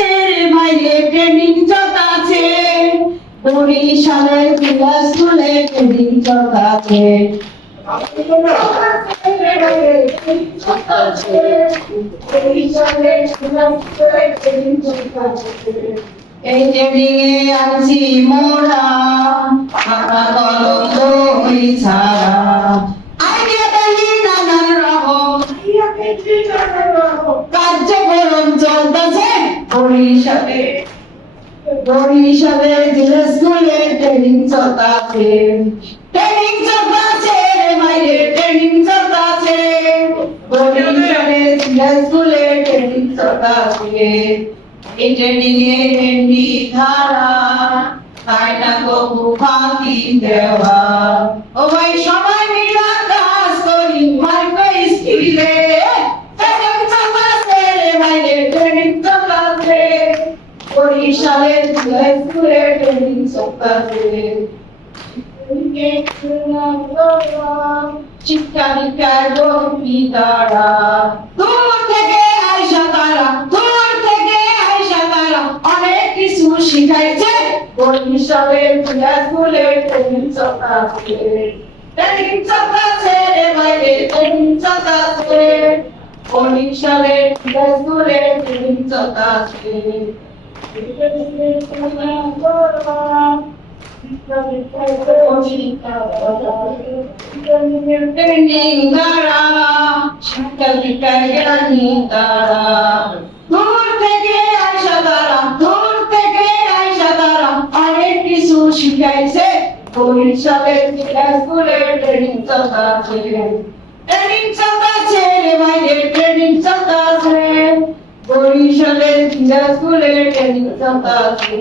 ছেড়ে বাইরে ট্রেনিং চলছে বরিশালের ক্রীড়া স্কুলে ট্রেনিং চলছে এই ট্রেনিং এ আছি মোরা খাতা কলম বই ছাড়া আইডিয়া দেহি নানান রকম কার্যক্রম চলতেছে বরিশালে জেলা স্কুলে ট্রেনিং চলতেছে মাইরে ট্রেনিং চলতেছে বরিশালে জেলা স্কুলে ট্রেনিং চলতেছে এই ট্রেনিং এ এমনি ধারা তাই না কবু ফাঁকি দেওয়া ও ভাই সবাই মিলে কাজ করি মাইক্রো স্কিলে ট্রেনিং চলতেছে মাইরে ট্রেনিং চলতেছে বরিশালের জেলা স্কুলে ট্রেনিং চলতেছে শিক্ষার তারা দূর থেকে আইসা তারা অনেক কিছু শিখাইছে বরিশালের জেলা স্কুলে ট্রেনিং চলতেছে বাইরে ট্রেনিং চলতেছে বরিশালের জেলা স্কুলে ট্রেনিং চলতেছে ট্রেনিং দ্বারা শিক্ষার জ্ঞানী তারা দূর থেকে আইসা তারা অনেক কিছু শিখাইছে বরিশালের জেলা স্কুলে ট্রেনিং চলতেছে বাইরে ট্রেনিং চলতেছে বরিশালের জেলা স্কুলে ট্রেনিং চলতেছে